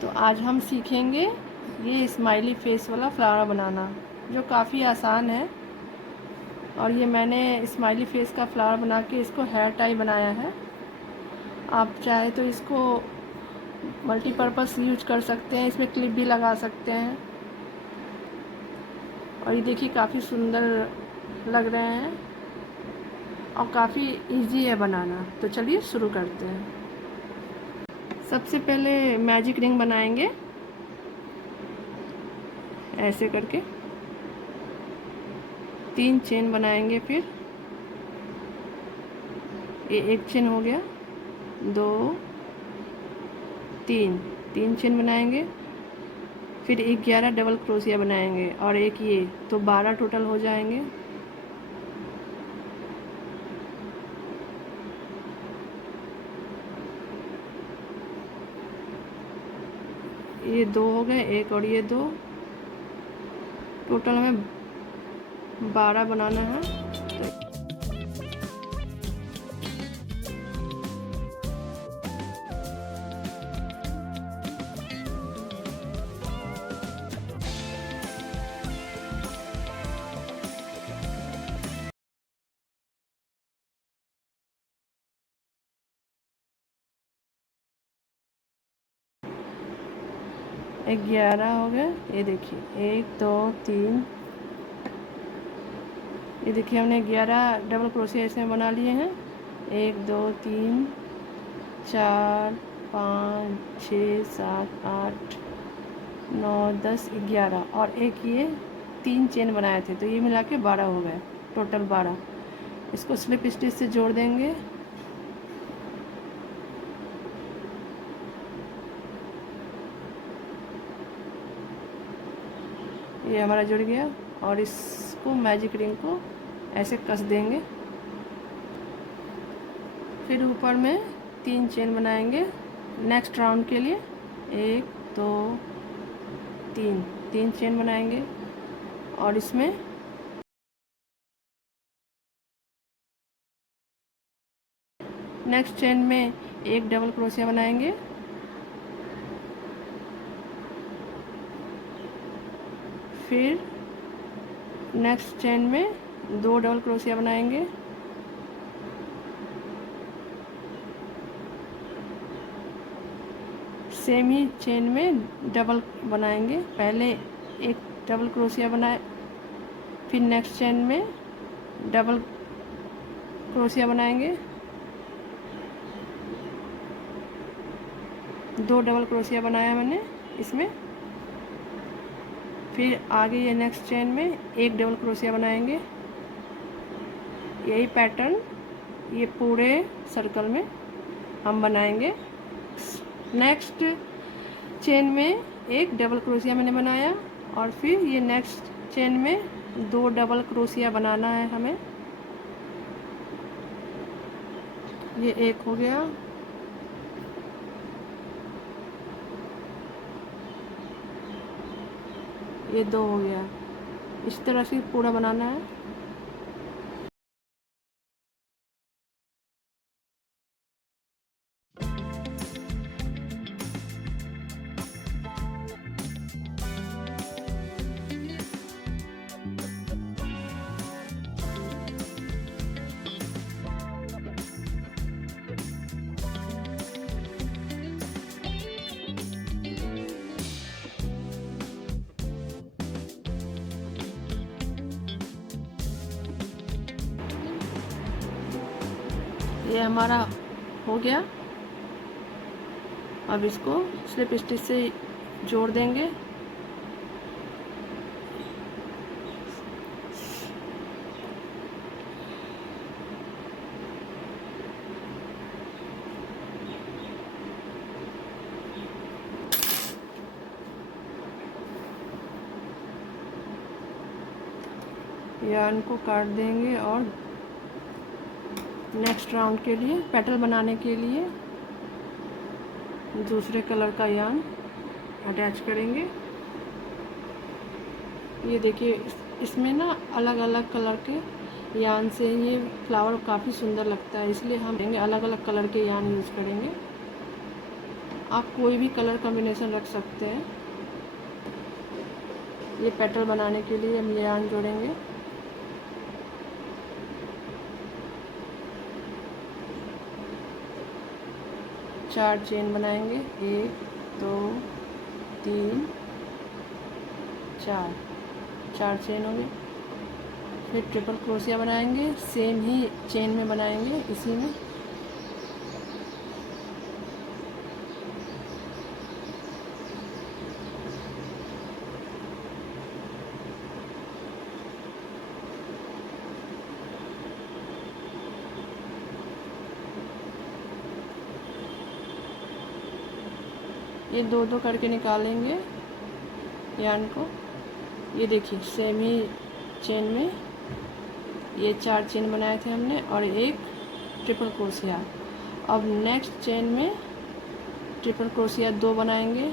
तो आज हम सीखेंगे ये स्माइली फेस वाला फ्लावर बनाना, जो काफ़ी आसान है। और ये मैंने स्माइली फेस का फ्लावर बना के इसको हेयर टाई बनाया है। आप चाहे तो इसको मल्टीपर्पज़ यूज कर सकते हैं, इसमें क्लिप भी लगा सकते हैं। और ये देखिए काफ़ी सुंदर लग रहे हैं और काफ़ी इजी है बनाना। तो चलिए शुरू करते हैं। सबसे पहले मैजिक रिंग बनाएंगे ऐसे करके, 3 चेन बनाएंगे। फिर ये एक चेन हो गया, 2 3 3 चेन बनाएंगे। फिर 11 डबल क्रोशिया बनाएंगे और एक ये, तो 12 टोटल हो जाएंगे। ये 2 हो गए, एक और ये 2, टोटल हमें 12 बनाना है। तो 11 हो गए। ये देखिए 1 2 3, ये देखिए हमने 11 डबल क्रोशिया इसमें बना लिए हैं। 1 2 3 4 5 6 7 8 9 10 11 और एक ये 3 चेन बनाए थे, तो ये मिला के 12 हो गए, टोटल 12। इसको स्लिप स्टिच से जोड़ देंगे। ये हमारा जुड़ गया और इसको मैजिक रिंग को ऐसे कस देंगे। फिर ऊपर में 3 चेन बनाएंगे नेक्स्ट राउंड के लिए। 1 2 3 चेन बनाएंगे और इसमें नेक्स्ट चेन में एक डबल क्रोशिया बनाएंगे। फिर नेक्स्ट चेन में 2 डबल क्रोशिया बनाएंगे। सेम ही चेन में डबल बनाएंगे। पहले एक डबल क्रोशिया बनाए, फिर नेक्स्ट चेन में डबल क्रोशिया बनाएंगे, 2 डबल क्रोशिया बनाया मैंने इसमें। फिर आगे ये नेक्स्ट चेन में एक डबल क्रोशिया बनाएंगे। यही पैटर्न ये पूरे सर्कल में हम बनाएंगे। नेक्स्ट चेन में एक डबल क्रोशिया मैंने बनाया और फिर ये नेक्स्ट चेन में 2 डबल क्रोशिया बनाना है हमें। ये एक हो गया, ये 2 हो गया। इस तरह से पूरा बनाना है। ये हमारा हो गया। अब इसको स्लिप स्टिच से जोड़ देंगे। यार्न को काट देंगे और नेक्स्ट राउंड के लिए पेटल बनाने के लिए दूसरे कलर का यार्न अटैच करेंगे। ये देखिए इसमें ना अलग अलग कलर के यार्न से ये फ्लावर काफ़ी सुंदर लगता है, इसलिए हम अलग अलग कलर के यार्न यूज़ करेंगे। आप कोई भी कलर कॉम्बिनेशन रख सकते हैं। ये पेटल बनाने के लिए हम यार्न जोड़ेंगे। चार चेन बनाएंगे, 1 2 3 4, 4 चेन हो गए। फिर ट्रिपल क्रोशिया बनाएंगे, सेम ही चेन में बनाएंगे इसी में। ये दो दो करके निकालेंगे यार्न को। ये देखिए सेम ही चेन में ये 4 चेन बनाए थे हमने और एक ट्रिपल क्रोशिया। अब नेक्स्ट चेन में ट्रिपल क्रोशिया 2 बनाएंगे।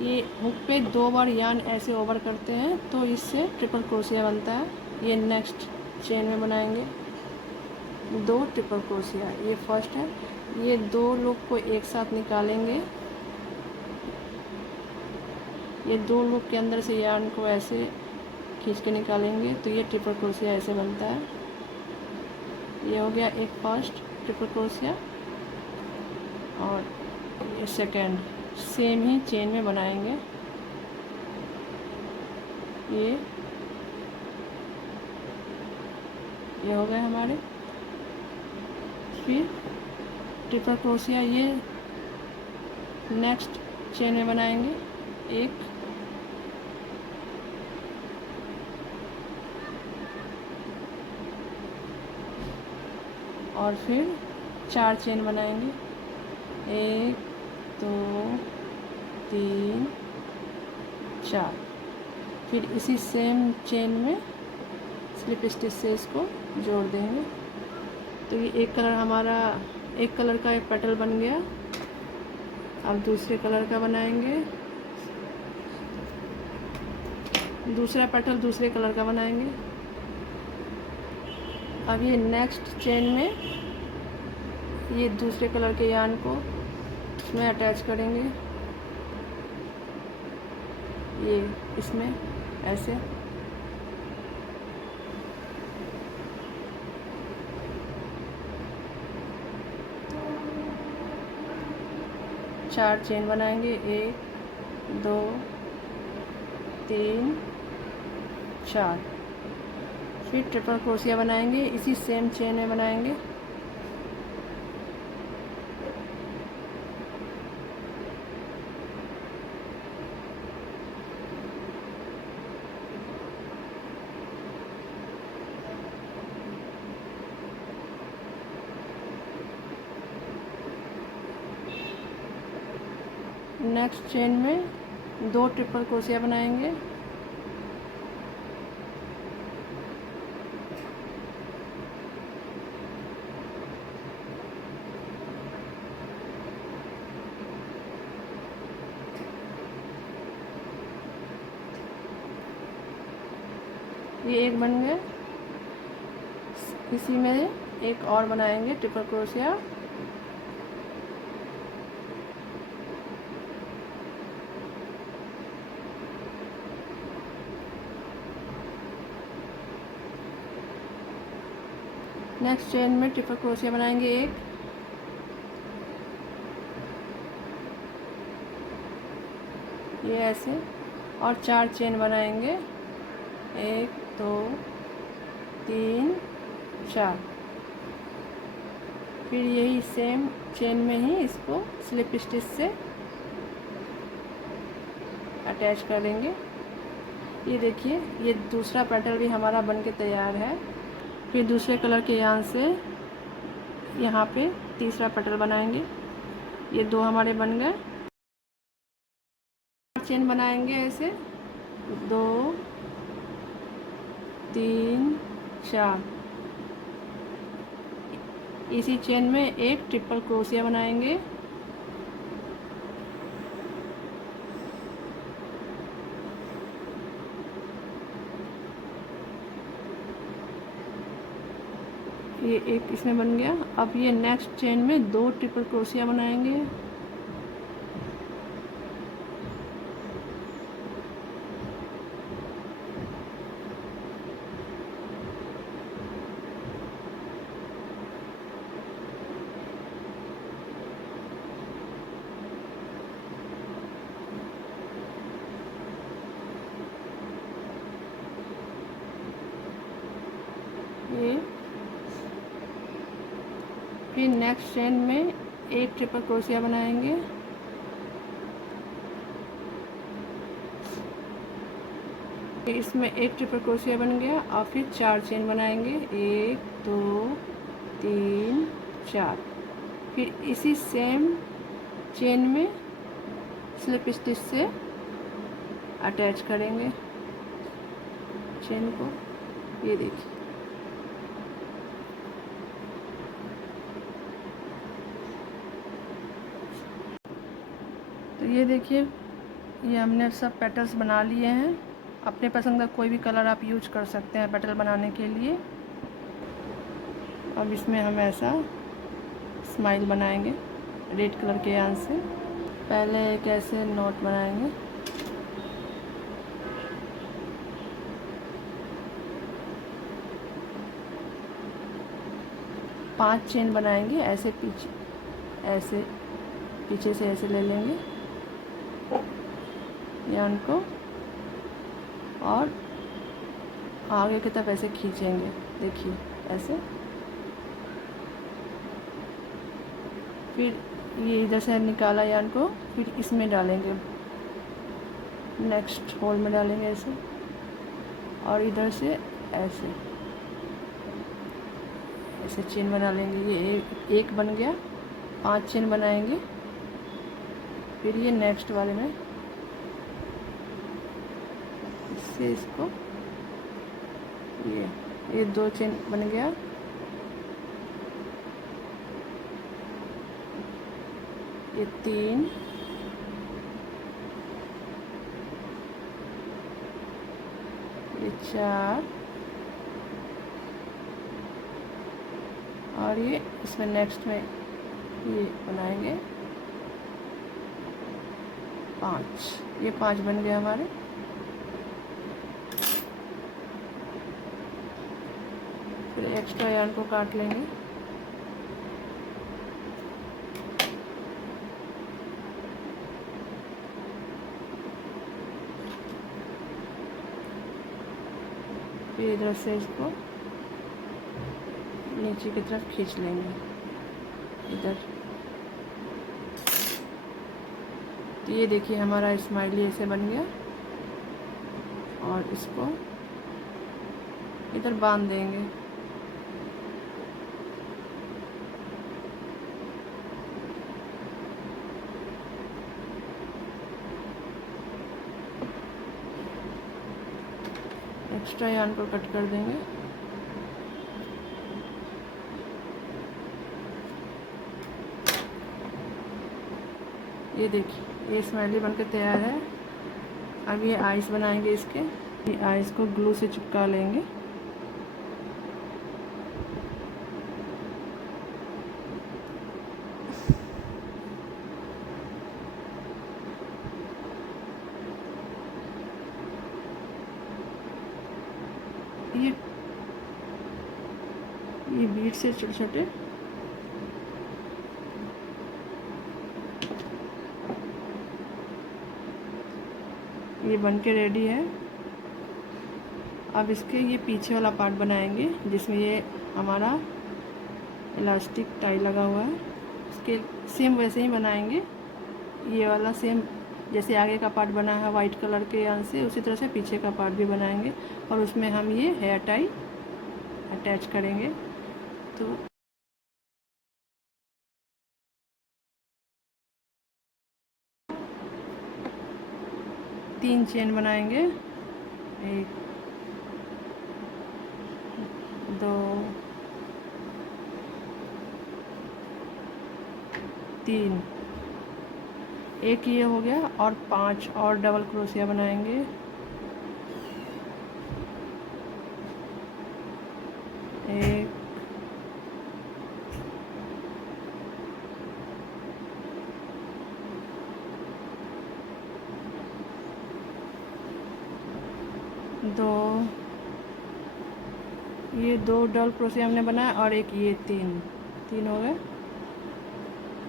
ये हुक पे 2 बार यार्न ऐसे ओवर करते हैं तो इससे ट्रिपल क्रोशिया बनता है। ये नेक्स्ट चेन में बनाएंगे 2 ट्रिपल क्रोशिया, ये फर्स्ट है। ये 2 लूप को एक साथ निकालेंगे। ये 2 लूप के अंदर से यार्न को ऐसे खींच के निकालेंगे तो ये ट्रिपल क्रोशिया ऐसे बनता है। ये हो गया एक फर्स्ट ट्रिपल क्रोशिया और ये सेकेंड सेम ही चेन में बनाएंगे। ये हो गए हमारे। फिर ट्रिपल क्रोशिया ये नेक्स्ट चेन में बनाएंगे एक, और फिर 4 चेन बनाएंगे, 1 2 3 4। फिर इसी सेम चेन में स्लिप स्टिच से इसको जोड़ देंगे। तो ये एक कलर हमारा, एक कलर का एक पेटल बन गया। अब दूसरे कलर का बनाएंगे, दूसरा पेटल दूसरे कलर का बनाएंगे। अब ये नेक्स्ट चेन में ये दूसरे कलर के यार्न को इसमें अटैच करेंगे, ये इसमें ऐसे। चार चेन बनाएंगे, 1 2 3 4। फिर ट्रिपल क्रोशिया बनाएंगे, इसी सेम चेन में बनाएंगे। नेक्स्ट चेन में 2 ट्रिपल क्रोशिया बनाएंगे, ये एक बन गए। इसी में एक और बनाएंगे ट्रिपल क्रोशिया, नेक्स्ट चेन में ट्रिपल क्रोशिया बनाएंगे एक, ये ऐसे, और 4 चेन बनाएंगे, 1 2 3 4। फिर यही सेम चेन में ही इसको स्लिप स्टिच से अटैच कर देंगे। ये देखिए ये दूसरा पेटल भी हमारा बनके तैयार है। फिर दूसरे कलर के यार्न से यहाँ पे तीसरा पेटल बनाएंगे, ये 2 हमारे बन गए। चेन बनाएंगे ऐसे, 2 3 4। इसी चेन में एक ट्रिपल क्रोशिया बनाएंगे, ये एक इसमें बन गया। अब ये नेक्स्ट चेन में 2 ट्रिपल क्रोशिया बनाएंगे, फिर नेक्स्ट चेन में एक ट्रिपल क्रोशिया बनाएंगे, फिर इसमें एक ट्रिपल क्रोशिया बन गया और फिर 4 चेन बनाएंगे, 1 2 3 4। फिर इसी सेम चेन में स्लिप स्टिच से अटैच करेंगे चेन को। ये देखिए, तो ये देखिए, ये हमने सब पेटल्स बना लिए हैं। अपने पसंद का कोई भी कलर आप यूज कर सकते हैं पेटल बनाने के लिए। अब इसमें हम ऐसा स्माइल बनाएंगे रेड कलर के यान से। पहले एक ऐसे नोट बनाएंगे, पांच चेन बनाएंगे ऐसे पीछे से ऐसे ले लेंगे यान को और आगे की तरफ ऐसे खींचेंगे, देखिए ऐसे। फिर ये इधर से निकाला यान को, फिर इसमें डालेंगे, नेक्स्ट होल में डालेंगे ऐसे, और इधर से ऐसे ऐसे चेन बना लेंगे। ये एक बन गया, 5 चेन बनाएंगे। फिर ये नेक्स्ट वाले में इससे इसको ये 2 चेन बन गया, ये 3, ये 4 और ये इसमें नेक्स्ट में ये बनाएंगे 5। ये 5 बन गए हमारे। फिर एक्स्ट्रा यार्न को काट लेंगे, फिर इधर से इसको नीचे की तरफ खींच लेंगे इधर। तो ये देखिए हमारा स्माइली ऐसे बन गया और इसको इधर बांध देंगे। एक्स्ट्रा यार्न को कट कर देंगे। ये देखिए, ये स्माइली बनकर तैयार है। अब ये आइस बनाएंगे इसके। ये आइस को ग्लू से चिपका लेंगे। ये बीड से छोटे छोटे ये बन के रेडी है। अब इसके ये पीछे वाला पार्ट बनाएंगे जिसमें ये हमारा इलास्टिक टाई लगा हुआ है। इसके सेम वैसे ही बनाएंगे, ये वाला सेम जैसे आगे का पार्ट बना है वाइट कलर के यहाँ से, उसी तरह से पीछे का पार्ट भी बनाएंगे और उसमें हम ये हेयर टाई अटैच करेंगे। तो 3 चेन बनाएंगे, 1 2 3, एक ये हो गया और 5 और डबल क्रोशिया बनाएंगे। एक, दो, ये 2 डबल क्रोशिया हमने बनाया और एक ये 3 हो गए।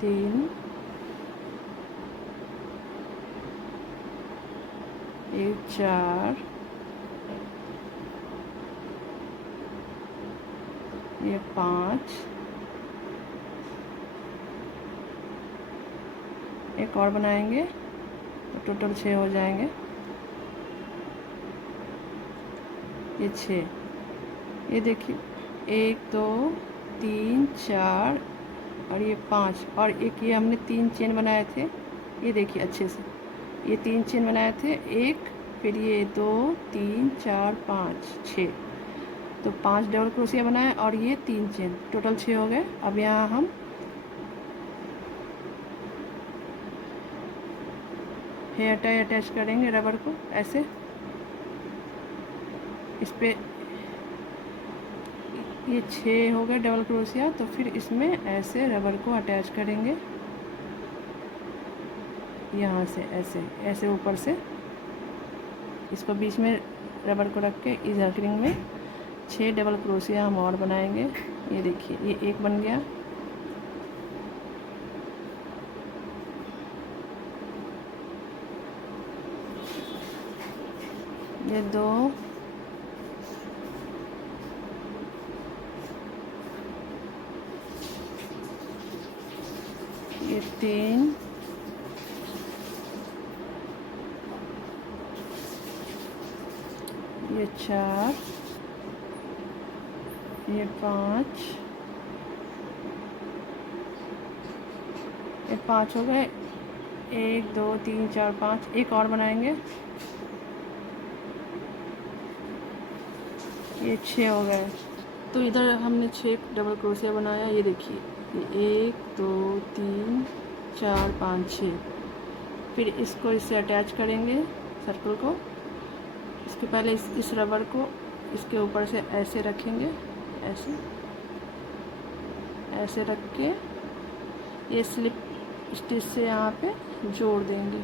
3, ये 4, ये 5, एक और बनाएंगे तो टोटल 6 हो जाएंगे। ये 6, ये देखिए 1 2 3 4 और ये 5, और एक ये हमने 3 चेन बनाए थे, ये देखिए अच्छे से, ये 3 चेन बनाए थे, एक, फिर ये 2 3 4 5 6, तो 5 डबल क्रोशिया बनाए और ये 3 चेन, टोटल 6 हो गए। अब यहाँ हम हेयर टाई अटैच करेंगे रबर को ऐसे, इस पे ये 6 हो गए डबल क्रोशिया, तो फिर इसमें ऐसे रबर को अटैच करेंगे, यहाँ से ऐसे ऐसे ऊपर से इसको बीच में रबर को रख के इस रिंग में 6 डबल क्रोशिया हम और बनाएंगे। ये देखिए ये एक बन गया, ये 2, ये 3, ये 4, ये 5, ये 5 हो गए, 1 2 3 4 5, एक और बनाएंगे, ये 6 हो गए। तो इधर हमने 6 डबल क्रोशिया बनाया, ये देखिए ये 1 2 3 4 5 6, फिर इसको इससे अटैच करेंगे सर्कल को, इसके पहले इस रबर को इसके ऊपर से ऐसे रखेंगे, ऐसे ऐसे रख के ये स्लिप स्टिच से यहाँ पे जोड़ देंगे।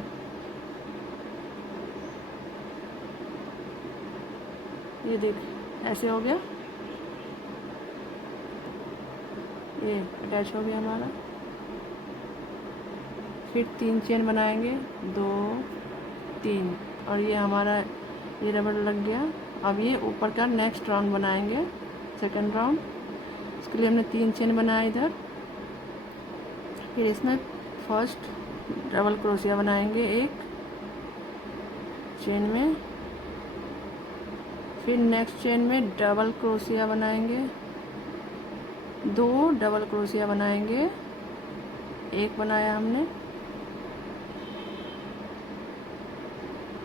ये देख ऐसे हो गया, ये अटैच हो गया हमारा। फिर 3 चेन बनाएंगे, 2 3, और ये हमारा ये रबर लग गया। अब ये ऊपर का नेक्स्ट राउंड बनाएंगे, सेकंड राउंड, इसके लिए हमने 3 चेन बनाया इधर, फिर इसमें फर्स्ट डबल क्रोशिया बनाएंगे एक चेन में, फिर नेक्स्ट चेन में डबल क्रोशिया बनाएंगे, 2 डबल क्रोशिया बनाएंगे, एक बनाया हमने,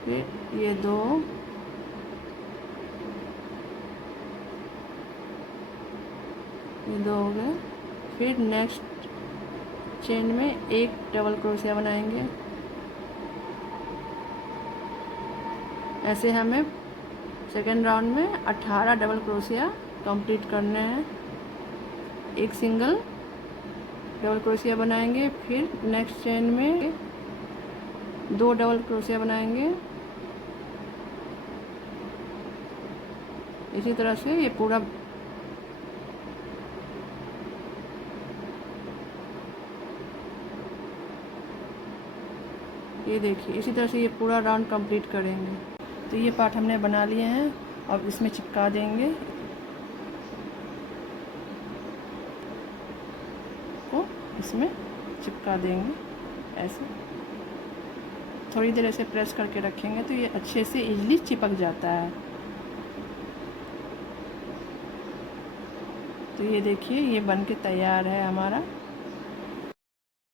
फिर ये 2, ये 2 हो गए, फिर नेक्स्ट चेन में एक डबल क्रोशिया बनाएंगे। ऐसे हमें सेकेंड राउंड में 18 डबल क्रोशिया कंप्लीट करने हैं। एक सिंगल डबल क्रोशिया बनाएंगे, फिर नेक्स्ट चेन में 2 डबल क्रोशिया बनाएंगे। इसी तरह से ये पूरा ये देखिए इसी तरह से ये पूरा राउंड कंप्लीट करेंगे। तो ये पार्ट हमने बना लिए हैं, अब इसमें चिपका देंगे को, इसमें चिपका देंगे ऐसे, थोड़ी देर ऐसे प्रेस करके रखेंगे तो ये अच्छे से इजीली चिपक जाता है। तो ये देखिए ये बन के तैयार है हमारा।